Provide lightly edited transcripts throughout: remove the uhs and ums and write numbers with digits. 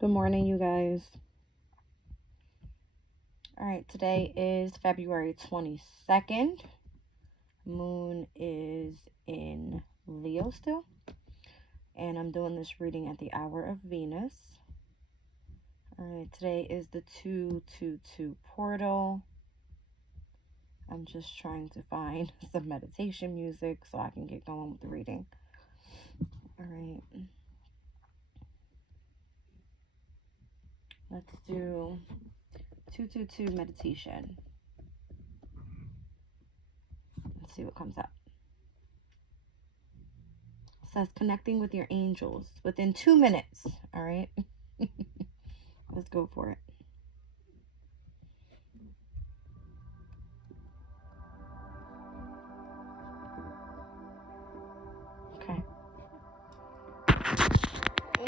Good morning, you guys. All right, today is February 22nd. Moon is in Leo still. And I'm doing this reading at the hour of Venus. All right, today is the 222 portal. I'm just trying to find some meditation music so I can get going with the reading. All right. Let's do 222 meditation. Let's see what comes up. It says connecting with your angels within 2 minutes. All right. Let's go for it. Okay.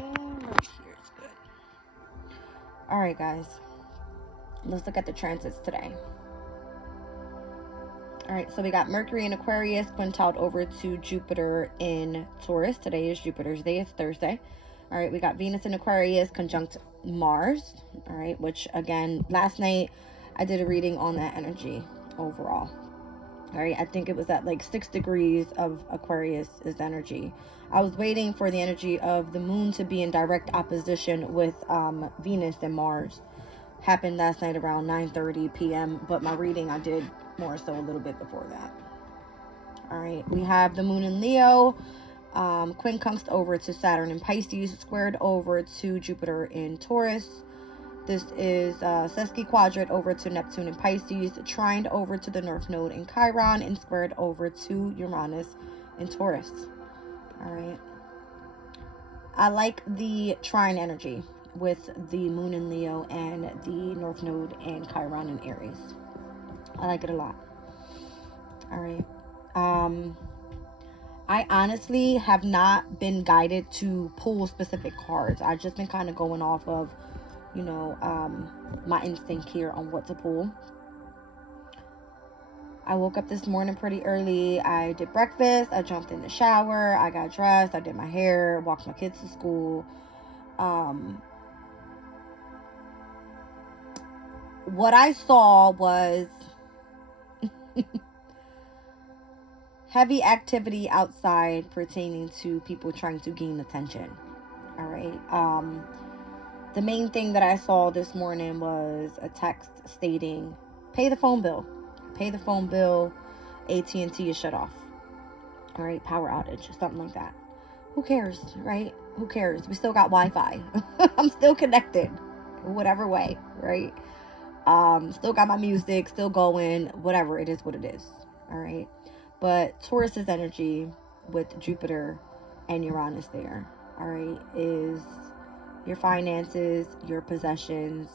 And right here is good. All right, guys. Let's look at the transits today. All right, so we got Mercury in Aquarius quintiled over to Jupiter in Taurus. Today is Jupiter's day. It's Thursday. All right, we got Venus in Aquarius conjunct Mars. All right, which again, last night I did a reading on that energy overall. All right, I think it was at like 6 degrees of Aquarius is energy. I was waiting for the energy of the moon to be in direct opposition with Venus and Mars. Happened last night around 9:30 p.m. But my reading I did more so a little bit before that. All right, we have the moon in Leo, quincunxed over to Saturn in Pisces, squared over to Jupiter in Taurus. This is sesquiquadrate over to Neptune in Pisces, trined over to the North Node in Chiron, and squared over to Uranus in Taurus. All right. I like the trine energy with the moon in Leo and the North Node and Chiron in Aries. I like it a lot. All right. I honestly have not been guided to pull specific cards. I've just been kind of going off of, my instinct here on what to pull. I woke up this morning pretty early. I did breakfast. I jumped in the shower. I got dressed. I did my hair, walked my kids to school. What I saw was heavy activity outside pertaining to people trying to gain attention. All right. The main thing that I saw this morning was a text stating, pay the phone bill. Pay the phone bill. AT&T is shut off. All right. Power outage. Something like that. Who cares, right? Who cares? We still got Wi-Fi. I'm still connected. Whatever way, right? Still got my music. Still going. Whatever. It is what it is. All right. But Taurus's energy with Jupiter and Uranus there, all right, is your finances, your possessions.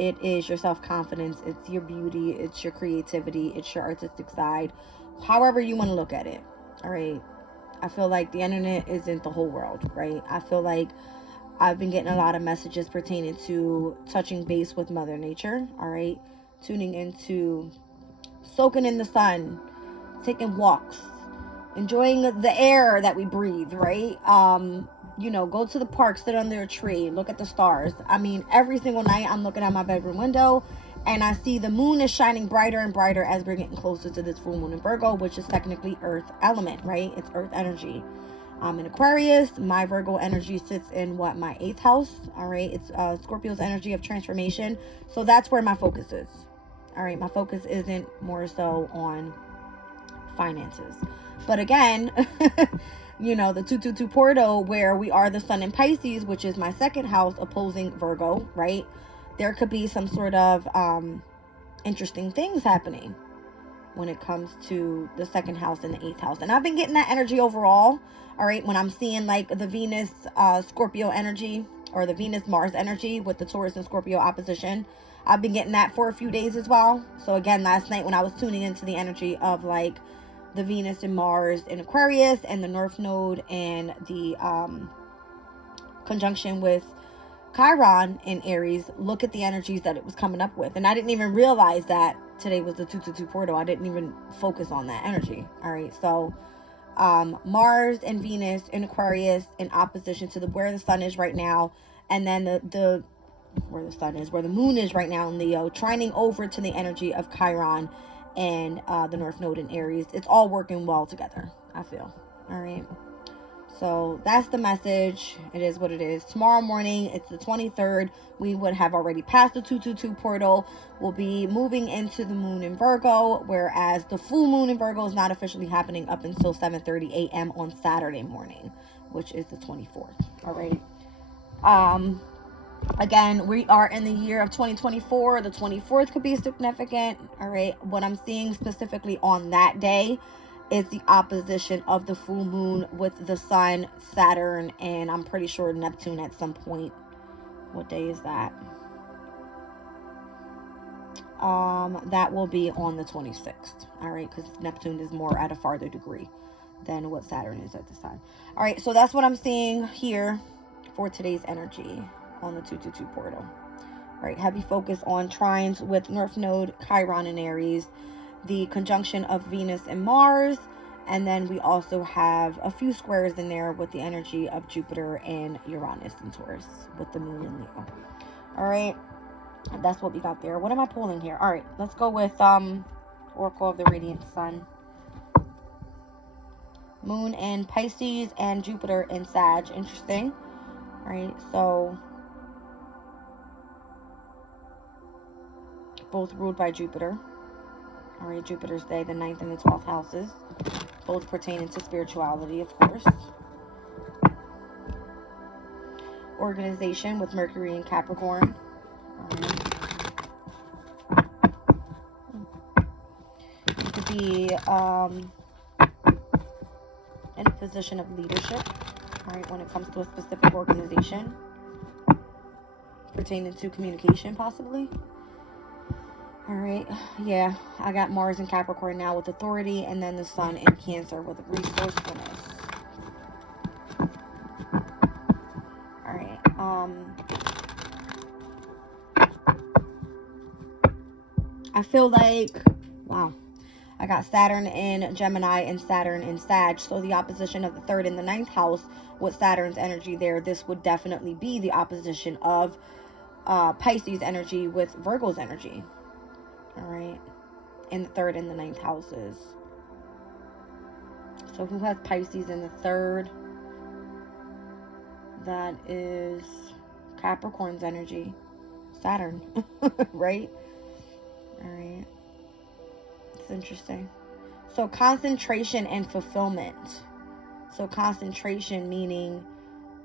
It is your self-confidence. It's your beauty. It's your creativity. It's your artistic side. However you want to look at it, all right. I feel like the internet isn't the whole world, right? I feel like I've been getting a lot of messages pertaining to touching base with Mother Nature, all right? Tuning into soaking in the sun, taking walks, enjoying the air that we breathe, right? Go to the park, sit under a tree, look at the stars. I mean, every single night I'm looking out my bedroom window and I see the moon is shining brighter and brighter as we're getting closer to this full moon in Virgo, which is technically earth element, right? It's earth energy. In Aquarius, my Virgo energy sits in my 8th house, all right? It's Scorpio's energy of transformation. So that's where my focus is. All right, my focus isn't more so on finances. But again, the 222 portal where we are the sun in Pisces, which is my 2nd house opposing Virgo, right? There could be some sort of interesting things happening when it comes to the 2nd house and the 8th house. And I've been getting that energy overall, all right, when I'm seeing like the Venus Scorpio energy or the Venus Mars energy with the Taurus and Scorpio opposition. I've been getting that for a few days as well. So again, last night when I was tuning into the energy of like the Venus and Mars in Aquarius and the North Node and the conjunction with Chiron in Aries, look at the energies that it was coming up with. And I didn't even realize that today was the 222 portal. I didn't even focus on that energy. All right. So Mars and Venus in Aquarius in opposition to where the sun is right now, and then the where the sun is, where the moon is right now in Leo, trining over to the energy of Chiron and the North Node in Aries. It's all working well together, I feel. All right. So that's the message. It is what it is. Tomorrow morning, it's the 23rd. We would have already passed the 222 portal. We'll be moving into the moon in Virgo, whereas the full moon in Virgo is not officially happening up until 7:30 a.m. on Saturday morning, which is the 24th. All right. Again, we are in the year of 2024. The 24th could be significant. All right. What I'm seeing specifically on that day is the opposition of the full moon with the sun, Saturn, and I'm pretty sure Neptune at some point. What day is that? That will be on the 26th. All right, because Neptune is more at a farther degree than what Saturn is at this time. All right, so that's what I'm seeing here for today's energy on the 222 portal. All right, heavy focus on trines with North Node, Chiron, and Aries, the conjunction of Venus and Mars, and then we also have a few squares in there with the energy of Jupiter and Uranus in Taurus with the moon in Leo. All right, that's what we got there. What am I pulling here? All right, let's go with Oracle of the Radiant Sun. Moon in Pisces and Jupiter in Sag. Interesting. All right, so both ruled by Jupiter. All right, Jupiter's day, the 9th and the 12th houses, both pertaining to spirituality, of course. Organization with Mercury and Capricorn. All right. You could be in a position of leadership, all right, when it comes to a specific organization, pertaining to communication, possibly. All right, yeah, I got Mars in Capricorn now with authority, and then the sun in Cancer with resourcefulness. All right, I feel like, wow, I got Saturn in Gemini and Saturn in Sag, so the opposition of the 3rd and the 9th house with Saturn's energy there, this would definitely be the opposition of Pisces energy with Virgo's energy. All right, in the 3rd and the 9th houses. So who has Pisces in the 3rd? That is Capricorn's energy, Saturn, right? All right, it's interesting. So concentration and fulfillment. So concentration meaning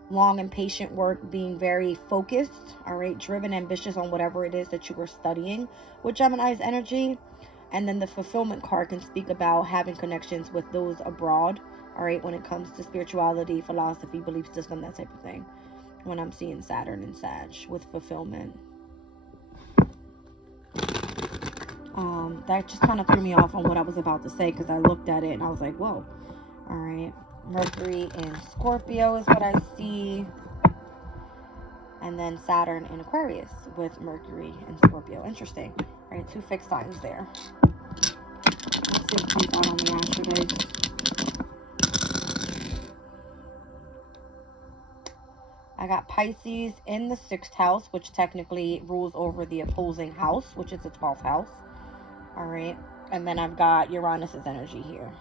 long and patient work, being very focused, all right, driven, ambitious on whatever it is that you are studying with Gemini's energy. And then the fulfillment card can speak about having connections with those abroad, all right, when it comes to spirituality, philosophy, belief system, that type of thing, when I'm seeing Saturn and Sag with fulfillment. That just kind of threw me off on what I was about to say, because I looked at it and I was like, whoa. All right, Mercury in Scorpio is what I see. And then Saturn in Aquarius with Mercury in Scorpio. Interesting. All right, 2 fixed signs there. Let's see what comes out on the astrolabes. I got Pisces in the 6th house, which technically rules over the opposing house, which is the 12th house. All right. And then I've got Uranus's energy here.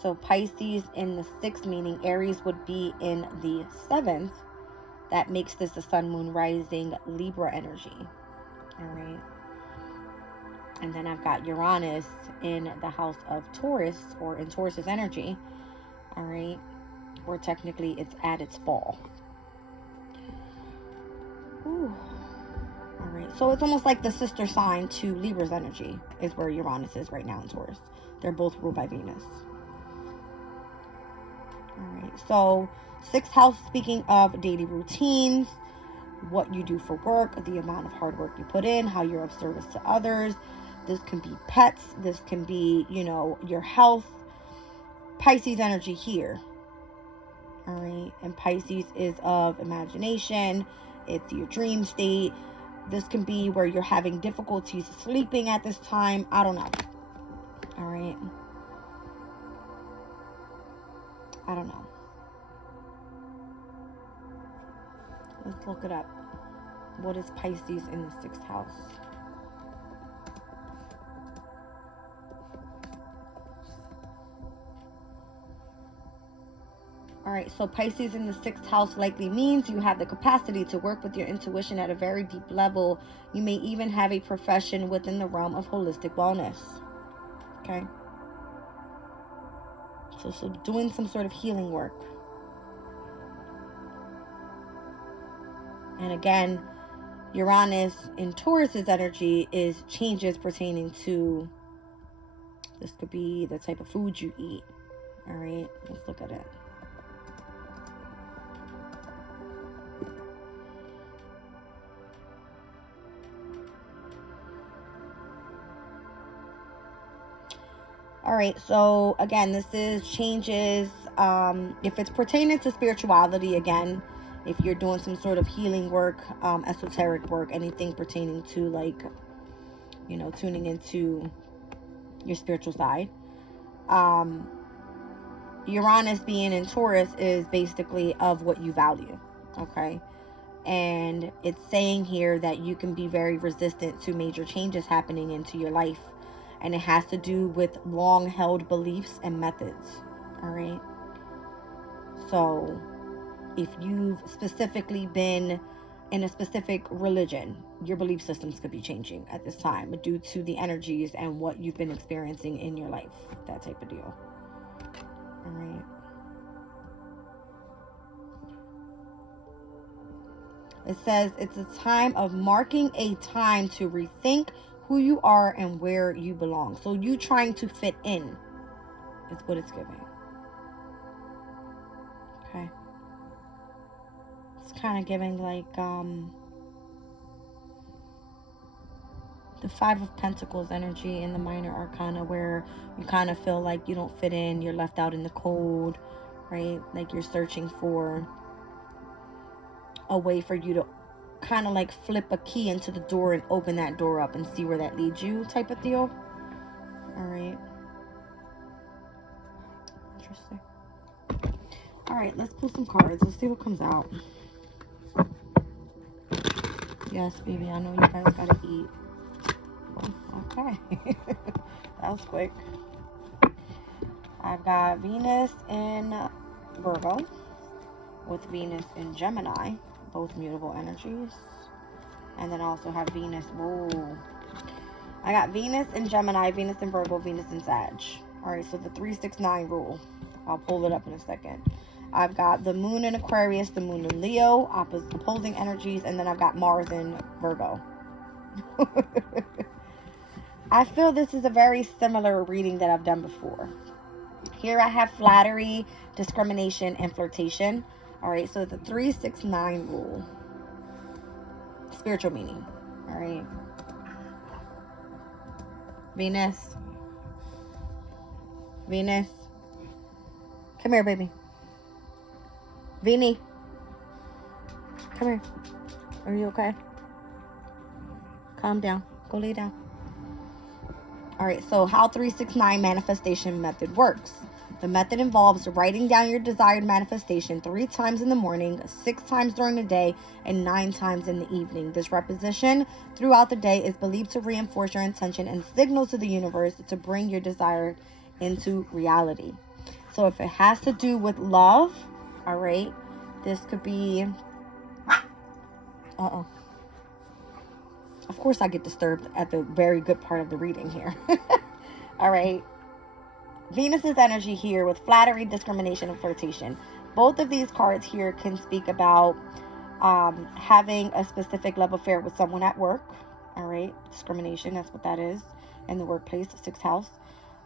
So Pisces in the 6th, meaning Aries would be in the 7th. That makes this the sun, moon, rising Libra energy. All right. And then I've got Uranus in the house of Taurus, or in Taurus's energy. All right. Or technically it's at its fall. Ooh. All right. So it's almost like the sister sign to Libra's energy is where Uranus is right now in Taurus. They're both ruled by Venus. All right. So 6th house, speaking of daily routines, what you do for work, the amount of hard work you put in, how you're of service to others. This can be pets. This can be, you know, your health. Pisces energy here. All right. And Pisces is of imagination. It's your dream state. This can be where you're having difficulties sleeping at this time. I don't know. All right. I don't know. Let's look it up. What is Pisces in the 6th house? All right, so Pisces in the 6th house likely means you have the capacity to work with your intuition at a very deep level. You may even have a profession within the realm of holistic wellness. Okay? So doing some sort of healing work. And again, Uranus in Taurus's energy is changes pertaining to, this could be the type of food you eat. All right, let's look at it. All right, so again, this is changes. If it's pertaining to spirituality, again, if you're doing some sort of healing work, esoteric work, anything pertaining to, like, you know, tuning into your spiritual side. Uranus being in Taurus is basically of what you value, okay? And it's saying here that you can be very resistant to major changes happening into your life. And it has to do with long-held beliefs and methods, all right? So if you've specifically been in a specific religion, your belief systems could be changing at this time due to the energies and what you've been experiencing in your life, that type of deal, all right? It says it's a time of marking a time to rethink who you are and where you belong. So you trying to fit in is what it's giving. Okay. It's kind of giving like the 5 of Pentacles energy in the minor arcana, where you kind of feel like you don't fit in, you're left out in the cold, right? Like you're searching for a way for you to kind of like flip a key into the door and open that door up and see where that leads you, type of deal. All right. Interesting. All right, let's pull some cards. Let's see what comes out. Yes, baby, I know you guys gotta eat. Okay. That was quick. I've got Venus in Virgo with Venus in Gemini, both mutable energies. And then I also have Venus. Whoa. I got Venus in Gemini, Venus in Virgo, Venus in Sag. All right, so the 3-6-9 rule. I'll pull it up in a second. I've got the moon in Aquarius, the moon in Leo, opposing energies, and then I've got Mars in Virgo. I feel this is a very similar reading that I've done before. Here I have flattery, discrimination, and flirtation. All right, so the 3-6-9 rule. Spiritual meaning. All right. Venus. Venus. Come here, baby. Vinny. Come here. Are you okay? Calm down. Go lay down. All right, so how 3-6-9 manifestation method works. The method involves writing down your desired manifestation 3 times in the morning, 6 times during the day, and 9 times in the evening. This repetition throughout the day is believed to reinforce your intention and signal to the universe to bring your desire into reality. So if it has to do with love, all right, this could be, of course I get disturbed at the very good part of the reading here. All right. Venus's energy here with flattery, discrimination, and flirtation. Both of these cards here can speak about having a specific love affair with someone at work. All right. Discrimination, that's what that is. In the workplace, 6th house.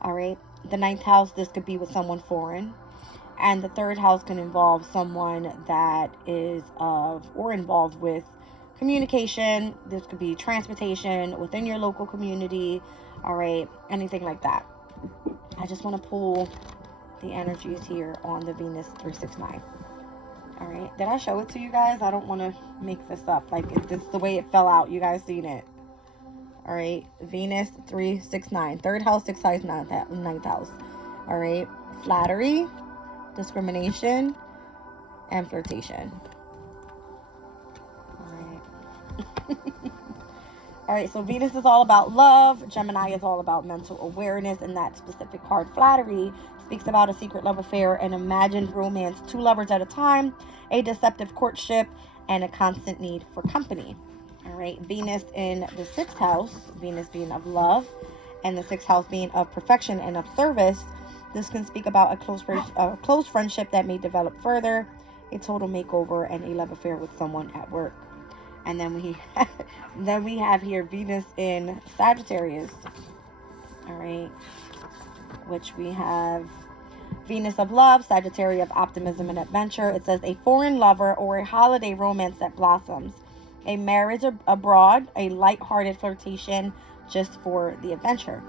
All right. The 9th house, this could be with someone foreign. And the 3rd house can involve someone that is involved with communication. This could be transportation within your local community. All right. Anything like that. I just want to pull the energies here on the Venus 3-6-9. All right. Did I show it to you guys? I don't want to make this up. Like, it's the way it fell out. You guys seen it. All right. Venus 3-6-9. 3rd house, 6th house, 9th house. All right. Flattery, discrimination, and flirtation. All right. All right, so Venus is all about love. Gemini is all about mental awareness, and that specific card, flattery, speaks about a secret love affair, an imagined romance, two lovers at a time, a deceptive courtship, and a constant need for company. All right, Venus in the 6th house, Venus being of love, and the 6th house being of perfection and of service. This can speak about a close friendship that may develop further, a total makeover, and a love affair with someone at work. And then we have here Venus in Sagittarius. All right, which we have Venus of love, Sagittarius of optimism and adventure. It says a foreign lover or a holiday romance that blossoms, a marriage abroad, a light-hearted flirtation just for the adventure.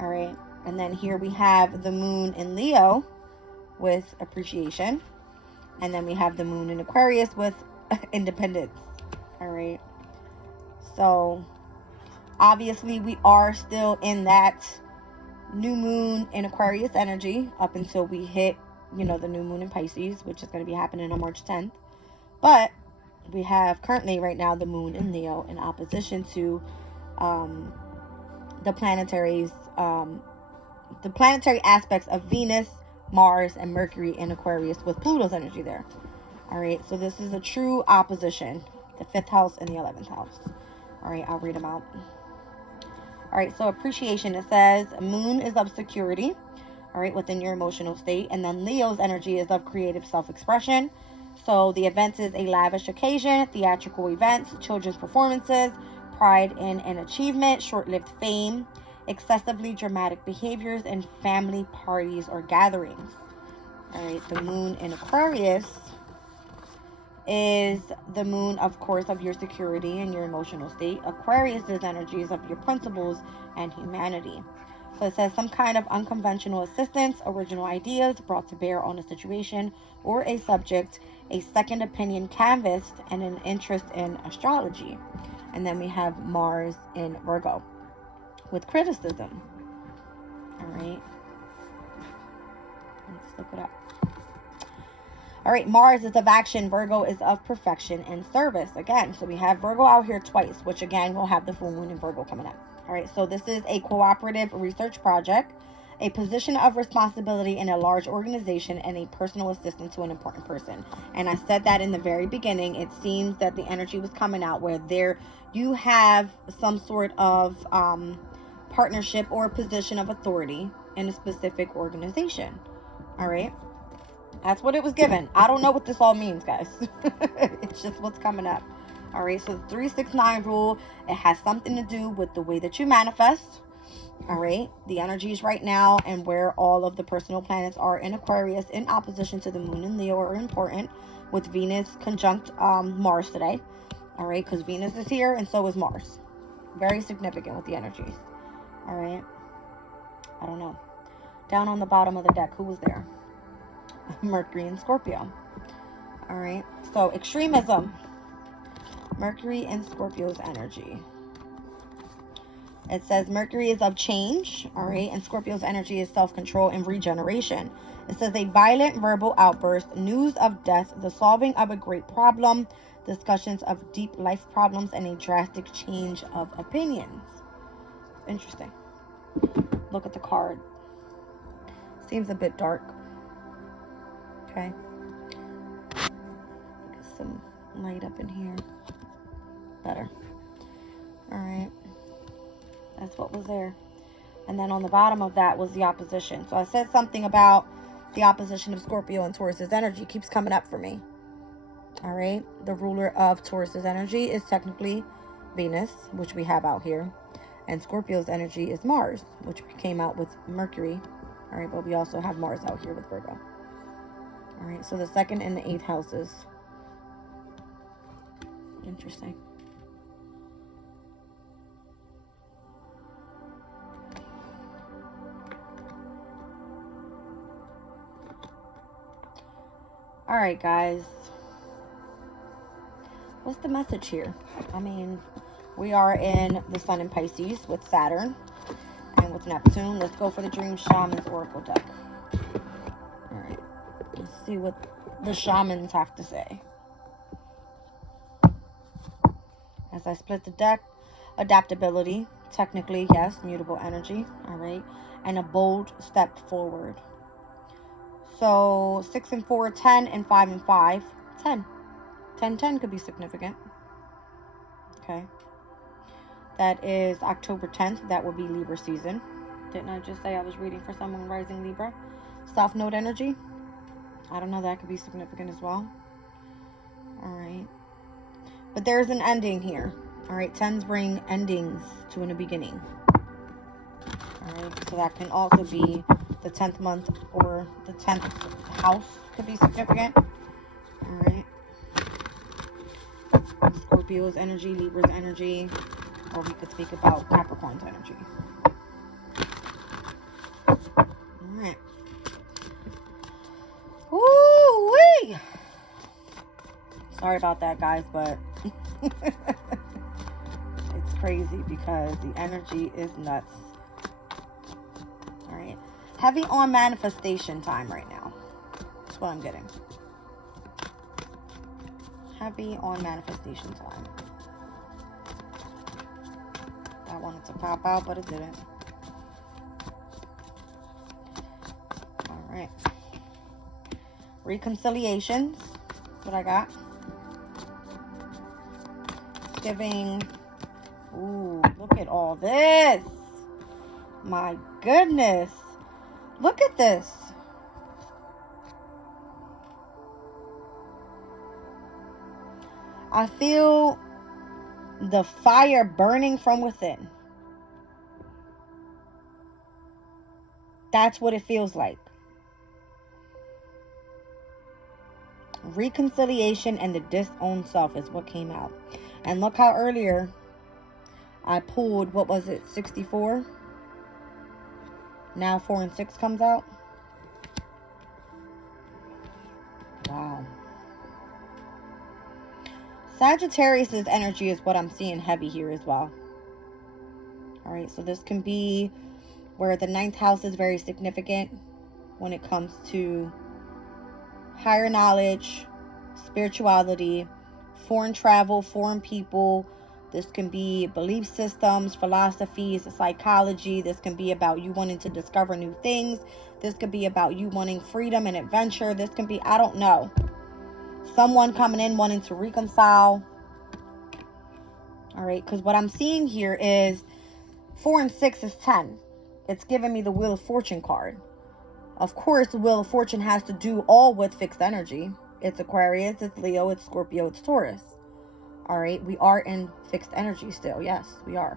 All right, and then here we have the moon in Leo with appreciation, and then we have the moon in Aquarius with independence. All right, so obviously we are still in that new moon in Aquarius energy up until we hit, the new moon in Pisces, which is going to be happening on March 10th. But we have currently right now the moon in Leo in opposition to the planetary aspects of Venus, Mars, and Mercury in Aquarius with Pluto's energy there. All right, so this is a true opposition, the 5th house and the 11th house. All right, I'll read them out. All right, so appreciation, it says moon is of security, all right, within your emotional state. And then Leo's energy is of creative self-expression. So the event is a lavish occasion, theatrical events, children's performances, pride in an achievement, short-lived fame, excessively dramatic behaviors, and family parties or gatherings. All right, the moon in Aquarius is the moon, of course, of your security and your emotional state. Aquarius's energy is of your principles and humanity. So it says some kind of unconventional assistance, original ideas brought to bear on a situation or a subject, a second opinion canvassed, and an interest in astrology. And then we have Mars in Virgo with criticism. All right, let's look it up. All right, Mars is of action. Virgo is of perfection and service. Again, so we have Virgo out here twice, which again, we'll have the full moon in Virgo coming up. All right, so this is a cooperative research project, a position of responsibility in a large organization, and a personal assistant to an important person. And I said that in the very beginning. It seems that the energy was coming out where you have some sort of partnership or position of authority in a specific organization. All right. That's what it was given. I don't know what this all means, guys. It's just what's coming up. All right, so the 369 rule, it has something to do with the way that you manifest. All right, the energies right now and where all of the personal planets are in Aquarius in opposition to the moon and Leo are important, with Venus conjunct Mars today. All right, because Venus is here and so is Mars. Very significant with the energies. All right, I don't know. Down on the bottom of the deck, who was there? Mercury and Scorpio. All right, so extremism, Mercury and Scorpio's energy. It says Mercury is of change, all right, and Scorpio's energy is self-control and regeneration. It says a violent verbal outburst, news of death, the solving of a great problem, discussions of deep life problems, and a drastic change of opinions. Interesting. Look at the card. Seems a bit dark. Okay, get some light up in here. Better. All right, that's what was there. And then on the bottom of that was the opposition. So I said something about the opposition of Scorpio and Taurus's energy keeps coming up for me. All right, the ruler of Taurus's energy is technically Venus, which we have out here, and Scorpio's energy is Mars, which came out with Mercury. All right, but we also have Mars out here with Virgo. All right, so the 2nd and the 8th houses. Interesting. All right, guys. What's the message here? I mean, we are in the Sun in Pisces with Saturn and with Neptune. Let's go for the Dream Shaman's Oracle deck. All right. see what the shamans have to say. As I split the deck, adaptability, technically, yes, mutable energy, all right, and a bold step forward. So 6 and 4, 10, and 5 and 5, 10. 10, 10 could be significant. Okay. That is October 10th. That would be Libra season. Didn't I just say I was reading for someone rising Libra? South Node energy. I don't know. That could be significant as well. All right. But there's an ending here. All right. 10s bring endings to a beginning. All right. So that can also be the 10th month or the 10th house could be significant. All right. Scorpio's energy, Libra's energy, or we could speak about Capricorn's energy. Alright. Woo-wee! Sorry about that, guys, but it's crazy because the energy is nuts. Alright. Heavy on manifestation time right now. That's what I'm getting. Heavy on manifestation time. I wanted to pop out, but it didn't. Alright. Reconciliations. That's what I got. It's giving. Ooh, look at all this. My goodness. Look at this. I feel the fire burning from within. That's what it feels like. Reconciliation and the disowned self is what came out. And look how earlier I pulled, what was it, 64? Now 4 and 6 comes out. Wow. Sagittarius's energy is what I'm seeing heavy here as well. All right, so this can be where the 9th house is very significant when it comes to higher knowledge, spirituality, foreign travel, foreign people. This can be belief systems, philosophies, psychology. This can be about you wanting to discover new things. This could be about you wanting freedom and adventure. This can be, I don't know, someone coming in wanting to reconcile. All right, because what I'm seeing here is 4 and 6 is 10. It's giving me the Wheel of Fortune card. Of course, the Wheel of Fortune has to do all with fixed energy. It's Aquarius, it's Leo, it's Scorpio, it's Taurus. All right, we are in fixed energy still. Yes, we are.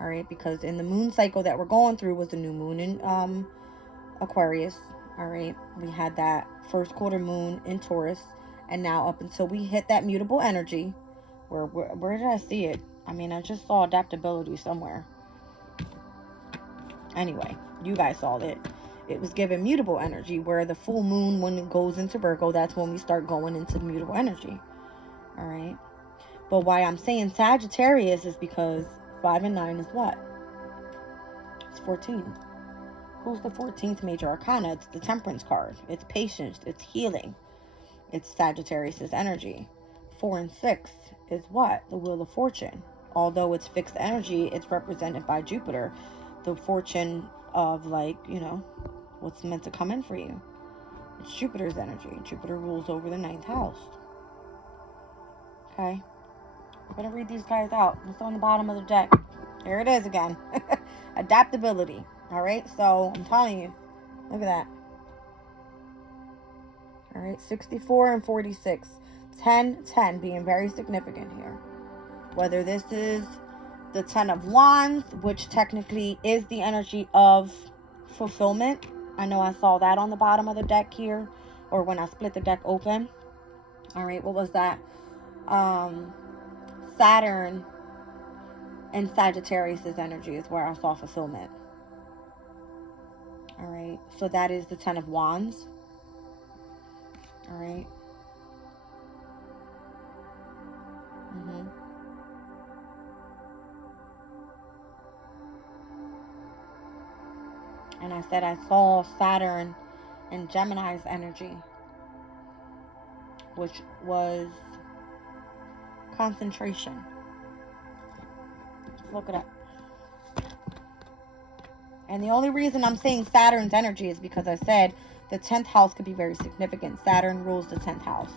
All right, because in the moon cycle that we're going through was the new moon in Aquarius. All right, we had that first quarter moon in Taurus, and now up until we hit that mutable energy, where did I see it? I mean, I just saw adaptability somewhere. Anyway, you guys saw it. It was given mutable energy, where the full moon, when it goes into Virgo, that's when we start going into the mutable energy. All right. But why I'm saying Sagittarius is because 5 and 9 is what? It's 14. Who's the 14th major arcana? It's the Temperance card. It's patience. It's healing. It's Sagittarius's energy. 4 and 6 is what? The Wheel of Fortune. Although it's fixed energy, it's represented by Jupiter. The fortune of, like, you know, what's meant to come in for you. It's Jupiter's energy. Jupiter rules over the 9th house. Okay. I'm going to read these guys out. What's on the bottom of the deck? Here it is again. Adaptability. All right. So I'm telling you, look at that. All right. 64 and 46. 10, 10 being very significant here. Whether this is the 10 of Wands, which technically is the energy of fulfillment. I know I saw that on the bottom of the deck here, or when I split the deck open. All right. What was that? Saturn and Sagittarius's energy is where I saw fulfillment. All right. So that is the 10 of Wands. All right. And I said I saw Saturn and Gemini's energy. which was concentration. Let's look it up. And the only reason I'm saying Saturn's energy is because I said the 10th house could be very significant. Saturn rules the 10th house.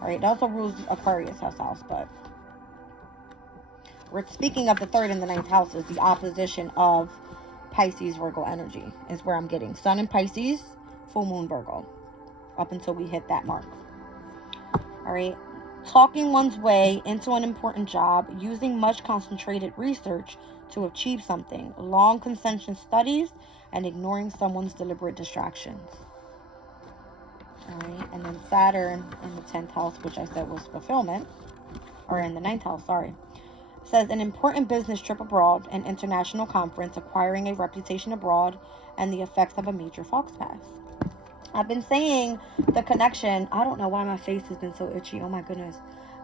All right, it also rules Aquarius house, but we're speaking of the 3rd and the 9th houses. The opposition of Pisces, Virgo energy is where I'm getting. Sun in Pisces, full moon Virgo, up until we hit that mark. All right, talking one's way into an important job, using much concentrated research to achieve something, long concentric studies, and ignoring someone's deliberate distractions. All right, and then Saturn in the 10th house, which I said was fulfillment, or in the 9th house, sorry, says an important business trip abroad, an international conference, acquiring a reputation abroad, and the effects of a major fox pass. I've been saying the connection. I don't know why my face has been so itchy. Oh my goodness.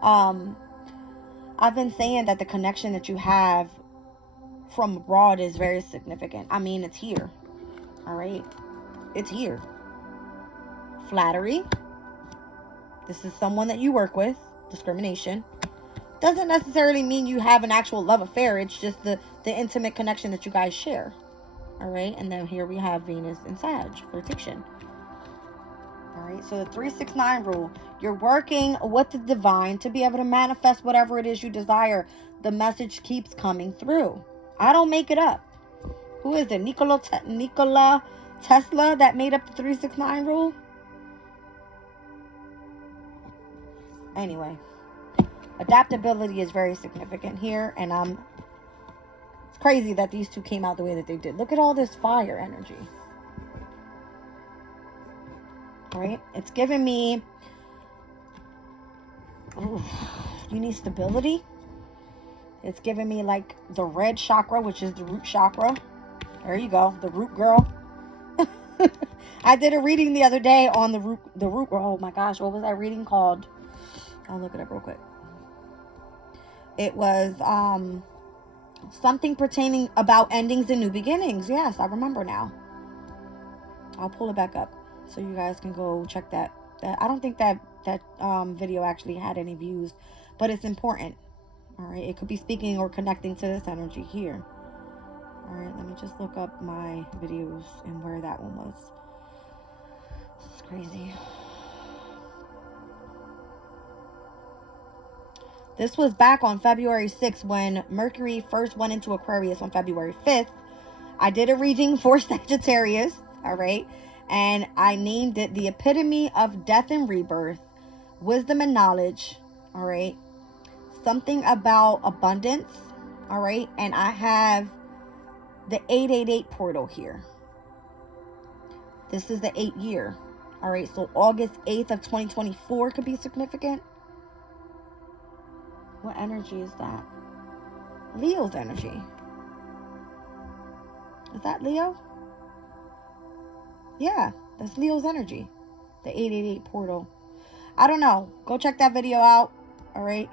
I've been saying that the connection that you have from abroad is very significant. I mean, it's here. All right. It's here. Flattery. This is someone that you work with. Discrimination. Doesn't necessarily mean you have an actual love affair. It's just the intimate connection that you guys share. All right. And then here we have Venus and Sag. Flirtation. All right, so the 369 rule, you're working with the divine to be able to manifest whatever it is you desire. The message keeps coming through. I don't make it up. Who is it? Nikola Tesla that made up the 369 rule? Anyway, adaptability is very significant here, and it's crazy that these two came out the way that they did. Look at all this fire energy. Right? It's giving me, you need stability. It's giving me like the red chakra, which is the root chakra. There you go, the root girl. I did a reading the other day on the root girl. Oh my gosh, what was that reading called? I'll look it up real quick. It was something pertaining about endings and new beginnings. Yes, I remember now. I'll pull it back up so you guys can go check that. I don't think that video actually had any views, but it's important. All right, it could be speaking or connecting to this energy here. All right, let me just look up my videos and where that one was. This is crazy. This was back on February 6th when Mercury first went into Aquarius on February 5th. I did a reading for Sagittarius, all right? And I named it The Epitome of Death and Rebirth, Wisdom and Knowledge, all right? Something about abundance, all right? And I have the 888 portal here. This is the 8th year, all right? So August 8th of 2024 could be significant. What energy is that? Leo's energy. Is that Leo? Yeah, that's Leo's energy. The 888 portal. I don't know. Go check that video out. All right.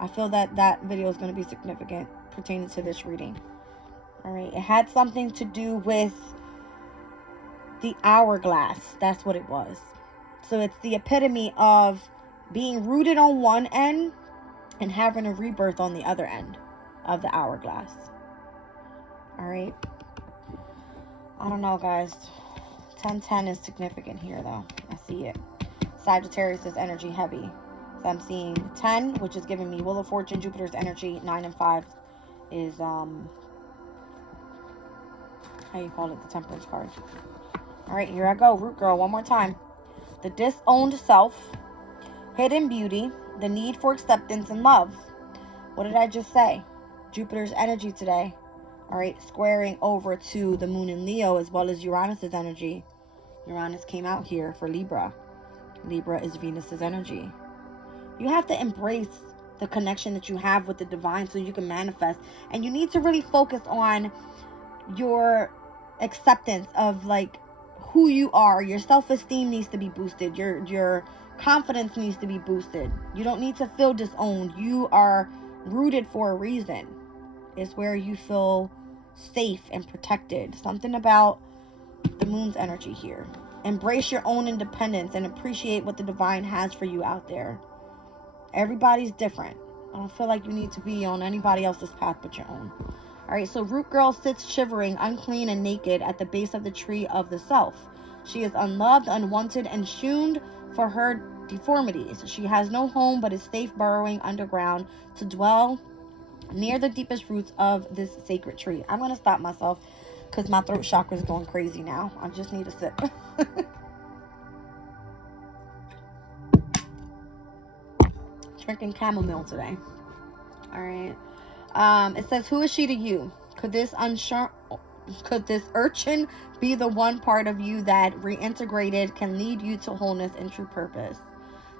I feel that that video is going to be significant pertaining to this reading. All right. It had something to do with the hourglass. That's what it was. So it's the epitome of being rooted on one end and having a rebirth on the other end of the hourglass. All right. I don't know, guys. 1010 is significant here, though. I see it. Sagittarius is energy heavy. So I'm seeing 10, which is giving me Wheel of Fortune, Jupiter's energy. 9 and 5 is, how you call it, the Temperance card. All right, here I go. Root girl, one more time. The disowned self, hidden beauty, the need for acceptance and love. What did I just say? Jupiter's energy today. All right, squaring over to the moon in Leo as well as Uranus's energy. Uranus came out here for Libra. Libra is Venus's energy. You have to embrace the connection that you have with the divine so you can manifest. And you need to really focus on your acceptance of like who you are. Your self-esteem needs to be boosted. Your confidence needs to be boosted. You don't need to feel disowned. You are rooted for a reason. It's where you feel safe and protected. Something about the moon's energy here. Embrace your own independence and appreciate what the divine has for you out there. Everybody's different. I don't feel like you need to be on anybody else's path but your own. All right, so Root Girl sits shivering, unclean and naked at the base of the tree of the self. She is unloved, unwanted, and shunned for her deformities. She has no home but is safe burrowing underground to dwell near the deepest roots of this sacred tree. I'm going to stop myself because my throat chakra is going crazy now. I just need a sip. Drinking chamomile today. All right. It says, who is she to you? Could this urchin be the one part of you that, reintegrated, can lead you to wholeness and true purpose?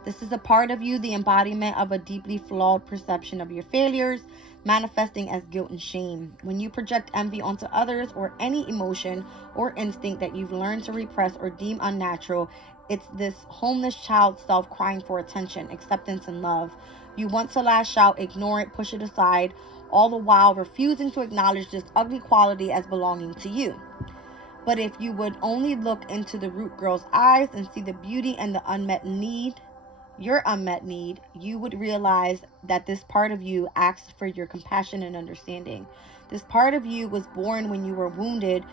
This is a part of you, the embodiment of a deeply flawed perception of your failures, manifesting as guilt and shame. When you project envy onto others, or any emotion or instinct that you've learned to repress or deem unnatural, it's this homeless child self crying for attention, acceptance, and love. You want to lash out, ignore it, push it aside, all the while refusing to acknowledge this ugly quality as belonging to you. But if you would only look into the Root Girl's eyes and see the beauty and the unmet need, your unmet need, you would realize that this part of you asks for your compassion and understanding. This part of you was born when you were wounded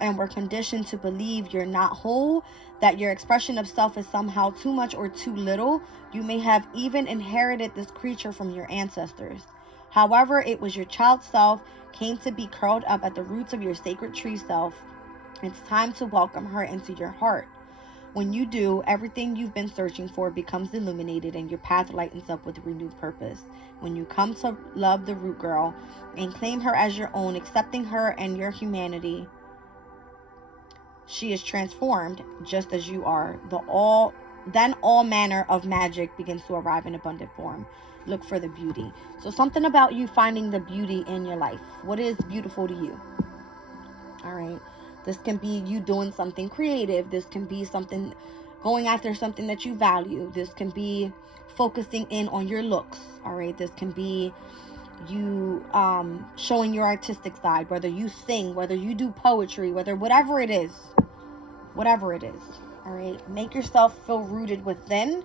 and were conditioned to believe you're not whole, that your expression of self is somehow too much or too little. You may have even inherited this creature from your ancestors. However, it was your child self came to be curled up at the roots of your sacred tree self. It's time to welcome her into your heart. When you do, everything you've been searching for becomes illuminated and your path lightens up with renewed purpose. When you come to love the Root Girl and claim her as your own, accepting her and your humanity, she is transformed just as you are. Then all manner of magic begins to arrive in abundant form. Look for the beauty. So something about you finding the beauty in your life. What is beautiful to you? All right. This can be you doing something creative. This can be something, going after something that you value. This can be focusing in on your looks. All right. This can be you showing your artistic side, whether you sing, whether you do poetry, whatever it is. Whatever it is. All right. Make yourself feel rooted within.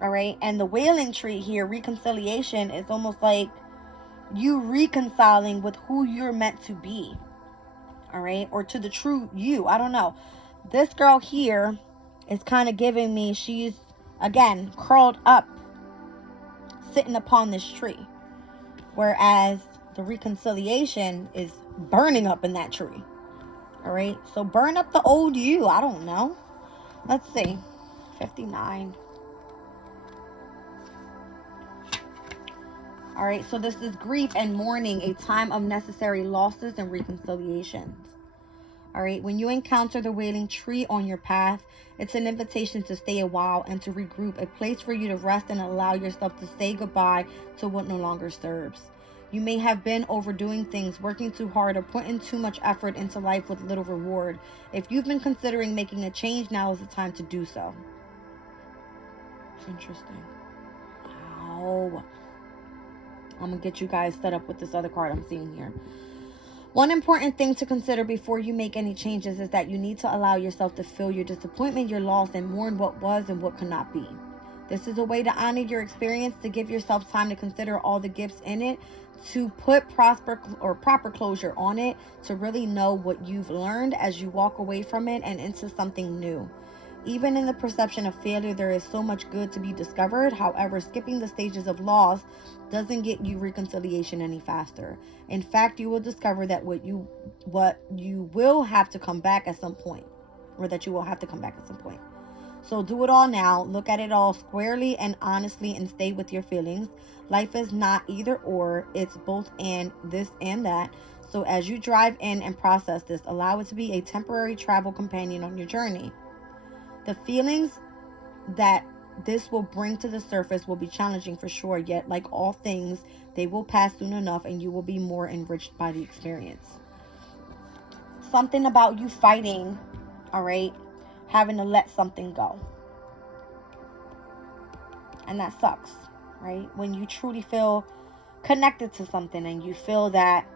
All right. And the wailing tree here, reconciliation, is almost like you reconciling with who you're meant to be. All right. Or to the true you. I don't know. This girl here is kind of giving me, she's, again, curled up, sitting upon this tree. Whereas the reconciliation is burning up in that tree. All right. So burn up the old you. I don't know. Let's see. 59. All right, so this is grief and mourning, a time of necessary losses and reconciliations. All right, when you encounter the wailing tree on your path, it's an invitation to stay a while and to regroup, a place for you to rest and allow yourself to say goodbye to what no longer serves. You may have been overdoing things, working too hard, or putting too much effort into life with little reward. If you've been considering making a change, now is the time to do so. Interesting. Wow. I'm going to get you guys set up with this other card I'm seeing here. One important thing to consider before you make any changes is that you need to allow yourself to feel your disappointment, your loss, and mourn what was and what could not be. This is a way to honor your experience, to give yourself time to consider all the gifts in it, to put proper closure on it, to really know what you've learned as you walk away from it and into something new. Even in the perception of failure, there is so much good to be discovered. However, skipping the stages of loss doesn't get you reconciliation any faster. In fact, you will discover that what you will have to come back at some point, or that you will have to come back at some point. So do it all now. Look at it all squarely and honestly and stay with your feelings. Life is not either or. It's both and, this and that. So as you drive in and process this, allow it to be a temporary travel companion on your journey. The feelings that this will bring to the surface will be challenging for sure, yet like all things, they will pass soon enough and you will be more enriched by the experience. Something about you fighting, all right, having to let something go. And that sucks, right? When you truly feel connected to something and you feel that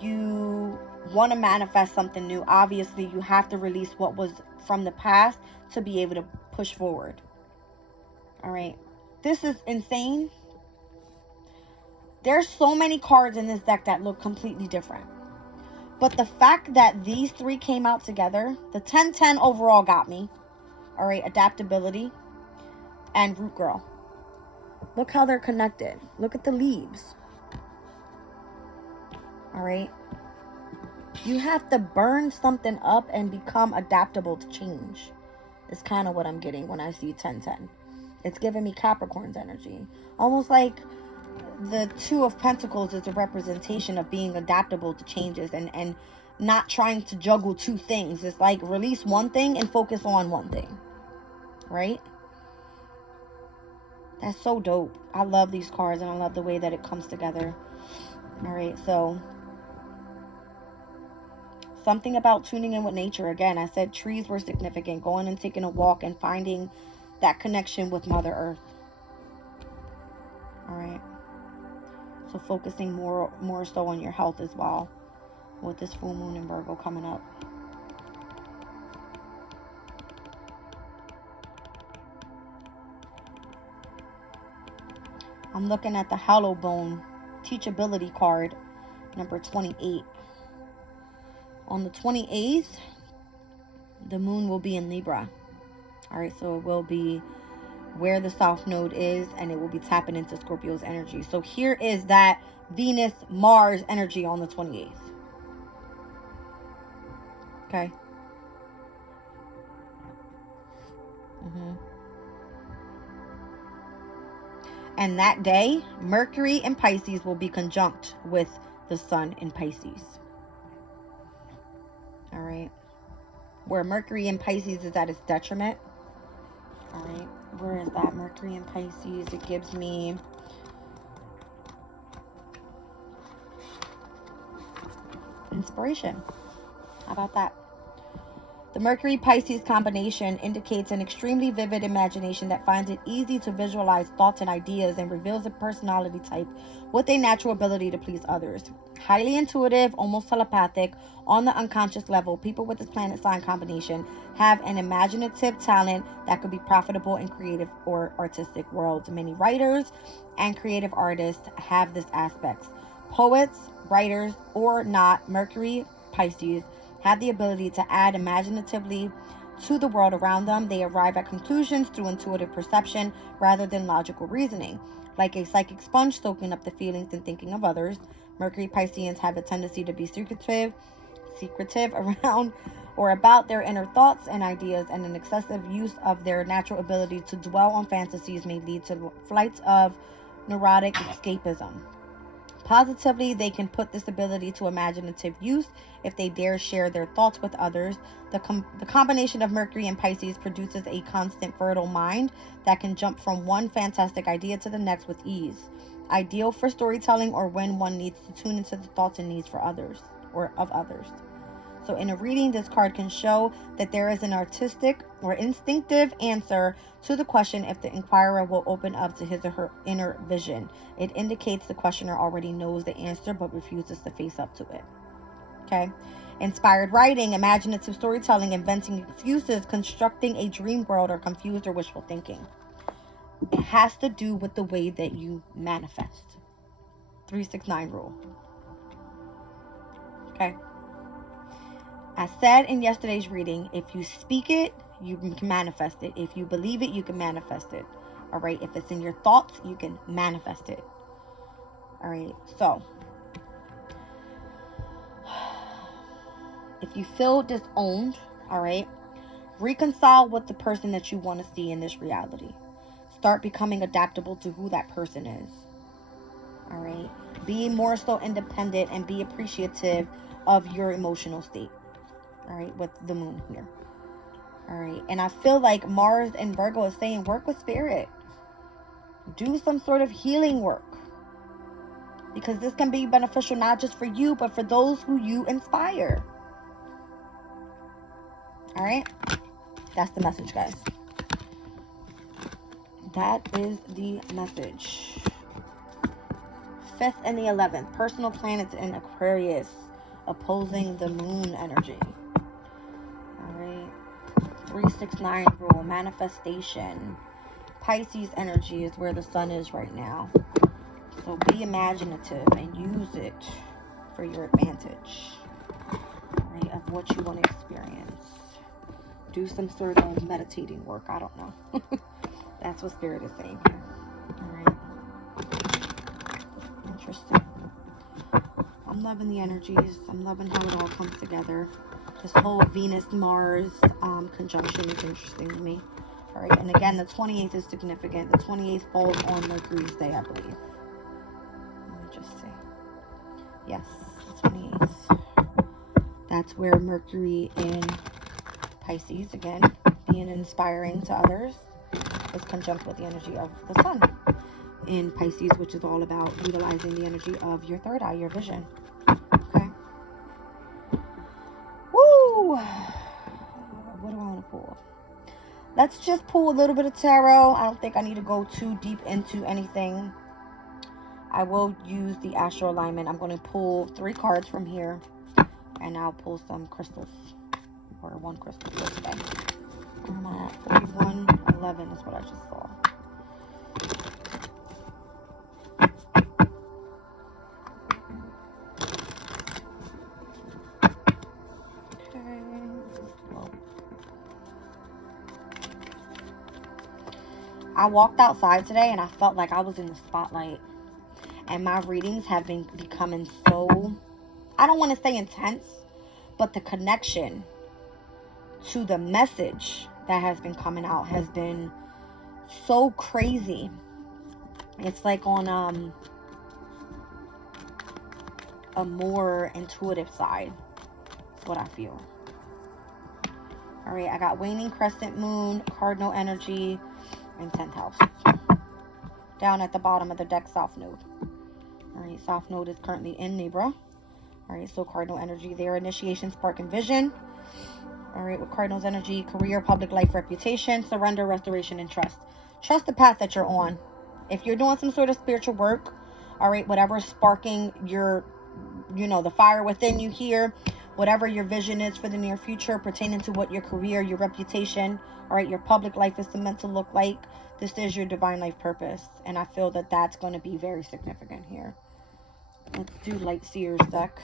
you want to manifest something new, obviously you have to release what was from the past to be able to push forward. All right. This is insane. There's so many cards in this deck that look completely different. But the fact that these three came out together, the 10-10 overall got me. All right, adaptability and root girl. Look how they're connected. Look at the leaves. All right. You have to burn something up and become adaptable to change. It's kind of what I'm getting when I see 10-10. It's giving me Capricorn's energy. Almost like the Two of Pentacles is a representation of being adaptable to changes and not trying to juggle two things. It's like release one thing and focus on one thing. Right? That's so dope. I love these cards and I love the way that it comes together. All right, so something about tuning in with nature. Again, I said trees were significant. Going and taking a walk and finding that connection with Mother Earth. All right. So focusing more so on your health as well with this full moon in Virgo coming up. I'm looking at the Hollow Bone Teachability card, number 28. On the 28th, the moon will be in Libra. All right, so it will be where the South Node is, and it will be tapping into Scorpio's energy. So here is that Venus-Mars energy on the 28th. Okay. And that day, Mercury in Pisces will be conjunct with the Sun in Pisces. All right. Where Mercury in Pisces is at its detriment. All right. Where is that? Mercury in Pisces. It gives me inspiration. How about that? The Mercury-Pisces combination indicates an extremely vivid imagination that finds it easy to visualize thoughts and ideas and reveals a personality type with a natural ability to please others. Highly intuitive, almost telepathic, on the unconscious level, people with this planet sign combination have an imaginative talent that could be profitable in creative or artistic worlds. Many writers and creative artists have this aspect. Poets, writers, or not, Mercury, Pisces, have the ability to add imaginatively to the world around them. They arrive at conclusions through intuitive perception rather than logical reasoning. Like a psychic sponge soaking up the feelings and thinking of others, Mercury Pisceans have a tendency to be secretive around or about their inner thoughts and ideas, and an excessive use of their natural ability to dwell on fantasies may lead to flights of neurotic escapism. Positively, they can put this ability to imaginative use if they dare share their thoughts with others. The combination of Mercury and Pisces produces a constant fertile mind that can jump from one fantastic idea to the next with ease. Ideal for storytelling or when one needs to tune into the thoughts and needs for others or of others. So in a reading, this card can show that there is an artistic or instinctive answer to the question if the inquirer will open up to his or her inner vision. It indicates the questioner already knows the answer but refuses to face up to it. Okay. Inspired writing, imaginative storytelling, inventing excuses, constructing a dream world, or confused or wishful thinking. It has to do with the way that you manifest. 369 rule. Okay. I said in yesterday's reading, if you speak it, you can manifest it. If you believe it, you can manifest it. All right. If it's in your thoughts, you can manifest it. All right. So if you feel disowned, all right, reconcile with the person that you want to see in this reality. Start becoming adaptable to who that person is. All right. Be more so independent and be appreciative of your emotional state. All right, with the moon here. All right, and I feel like Mars and Virgo is saying work with spirit. Do some sort of healing work. Because this can be beneficial not just for you, but for those who you inspire. All right, that's the message, guys. That is the message. 5th and the 11th, personal planets in Aquarius. opposing the moon energy. All right. 369 rule, manifestation. Pisces energy is where the sun is right now. So be imaginative and use it for your advantage, right, of what you want to experience. Do some sort of meditating work. I don't know. That's what Spirit is saying here. All right. Interesting. I'm loving the energies. I'm loving how it all comes together. This whole Venus-Mars conjunction is interesting to me. All right. And again, the 28th is significant. The 28th falls on Mercury's day, I believe. Let me just see. Yes, the 28th. That's where Mercury in Pisces, again, being inspiring to others, is conjunct with the energy of the sun in Pisces, which is all about utilizing the energy of your third eye, your vision. Okay. Woo! What do I want to pull? Let's just pull a little bit of tarot. I don't think I need to go too deep into anything. I will use the astral alignment. I'm going to pull 3 cards from here, and I'll pull some crystals, or 1 crystal for today. Where am I at? 4111 is what I just saw. Okay. Well, I walked outside today and I felt like I was in the spotlight. And my readings have been becoming so, I don't want to say intense, but the connection to the message that has been coming out has been so crazy. It's like on a more intuitive side. That's what I feel. All right, I got waning crescent moon, cardinal energy, and 10th house. Down at the bottom of the deck, South Node. All right, South Node is currently in Libra. All right, so cardinal energy there, initiation, spark, and vision. All right, with cardinal's energy, career, public life, reputation, surrender, restoration, and trust. Trust the path that you're on. If you're doing some sort of spiritual work, all right, whatever sparking your, the fire within you here, whatever your vision is for the near future pertaining to what your career, your reputation, all right, your public life is meant to look like, this is your divine life purpose. And I feel that that's going to be very significant here. Let's do Light Seers deck,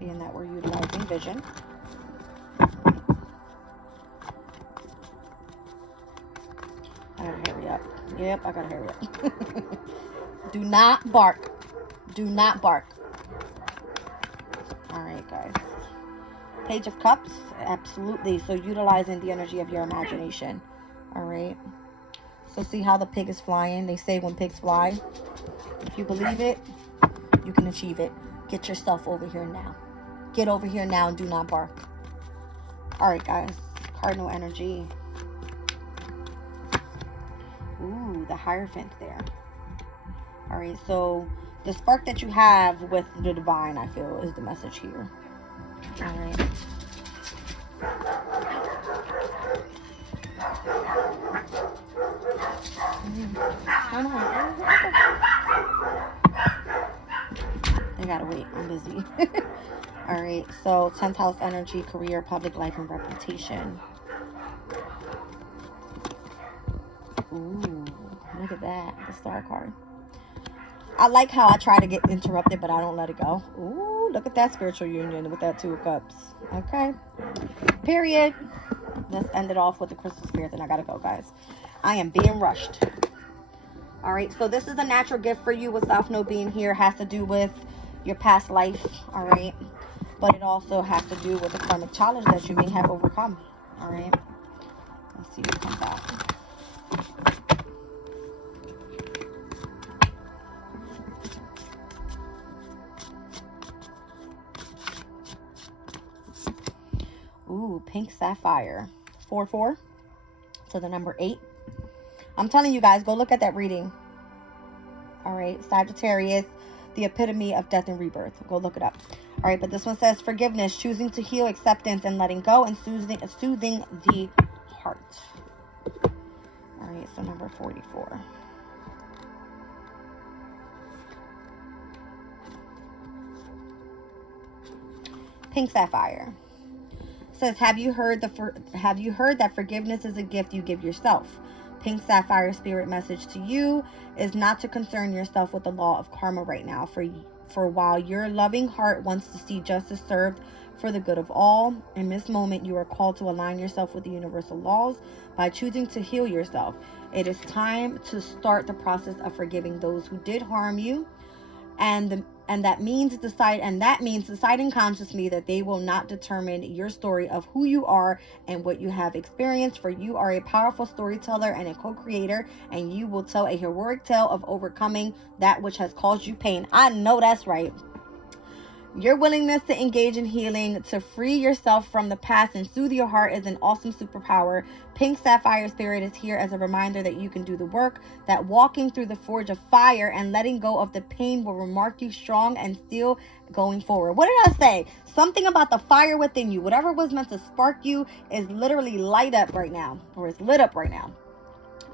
being that we're utilizing vision. I gotta hurry up. Yep, I gotta hurry up. Do not bark. Do not bark. All right, guys. Page of Cups, absolutely. So utilizing the energy of your imagination. All right. So see how the pig is flying. They say when pigs fly, if you believe it, you can achieve it. Get yourself over here now. Get over here now and do not bark. All right, guys. Cardinal energy. Ooh, the Hierophant there. All right, so the spark that you have with the divine, I feel, is the message here. All right. Hold on. I gotta wait. I'm busy. All right, so 10th house energy, career, public life, and reputation. Ooh, look at that. The star card. I like how I try to get interrupted, but I don't let it go. Ooh, look at that spiritual union with that 2 of Cups. Okay. Period. Let's end it off with the Crystal Spirits, and I gotta go, guys. I am being rushed. All right, so this is a natural gift for you with South Node being here. Has to do with your past life, all right? But it also has to do with the karmic challenge that you may have overcome, all right? Let's see what comes out. Ooh, pink sapphire. 4-4 to the number 8. I'm telling you guys, go look at that reading. All right, Sagittarius, the epitome of death and rebirth. Go look it up. All right, but this one says forgiveness, choosing to heal, acceptance, and letting go, and soothing the heart. All right, so number 44. Pink sapphire says, have you heard that forgiveness is a gift you give yourself? Pink sapphire spirit message to you is not to concern yourself with the law of karma right now. For while your loving heart wants to see justice served for the good of all, in this moment you are called to align yourself with the universal laws by choosing to heal yourself. It is time to start the process of forgiving those who did harm you, and that means deciding consciously that they will not determine your story of who you are and what you have experienced. For you are a powerful storyteller and a co-creator, and you will tell a heroic tale of overcoming that which has caused you pain. I know that's right. Your willingness to engage in healing, to free yourself from the past and soothe your heart is an awesome superpower. Pink sapphire spirit is here as a reminder that you can do the work, that walking through the forge of fire and letting go of the pain will mark you strong and still going forward. What did I say? Something about the fire within you. Whatever was meant to spark you is literally light up right now, or is lit up right now.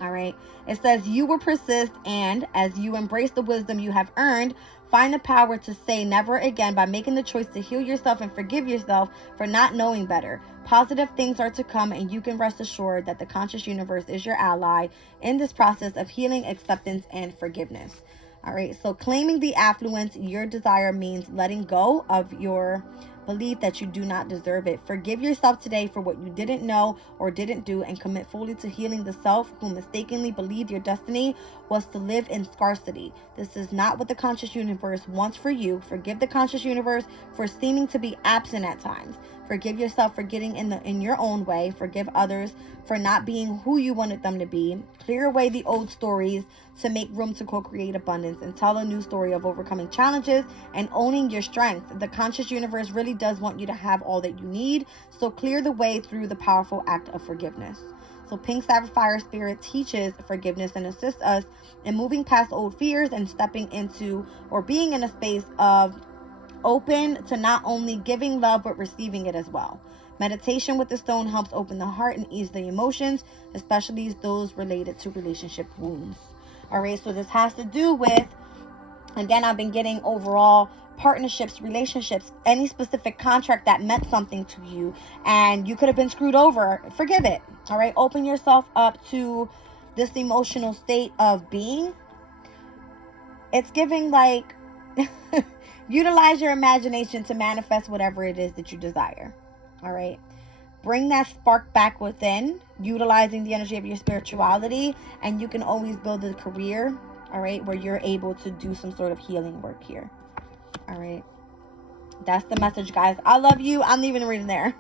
All right. It says you will persist, and as you embrace the wisdom you have earned, find the power to say never again by making the choice to heal yourself and forgive yourself for not knowing better. Positive things are to come, and you can rest assured that the conscious universe is your ally in this process of healing, acceptance, and forgiveness. All right. So claiming the affluence your desire means letting go of your belief that you do not deserve it. Forgive yourself today for what you didn't know or didn't do, and commit fully to healing the self who mistakenly believed your destiny was to live in scarcity. This is not what the conscious universe wants for you. Forgive the conscious universe for seeming to be absent at times. Forgive yourself for getting in your own way. Forgive others for not being who you wanted them to be. Clear away the old stories to make room to co-create abundance, and tell a new story of overcoming challenges and owning your strength. The conscious universe really does want you to have all that you need, so clear the way through the powerful act of forgiveness. So Pink Sapphire Spirit teaches forgiveness and assists us in moving past old fears and stepping into or being in a space of open to not only giving love but receiving it as well. Meditation with the stone helps open the heart and ease the emotions, especially those related to relationship wounds. All right, so this has to do with, again, I've been getting overall partnerships, relationships, any specific contract that meant something to you and you could have been screwed over. Forgive it. All right, open yourself up to this emotional state of being. It's giving like utilize your imagination to manifest whatever it is that you desire. All right. Bring that spark back within, utilizing the energy of your spirituality, and you can always build a career, all right, where you're able to do some sort of healing work here. All right. That's the message, guys. I love you. I'm leaving it right there.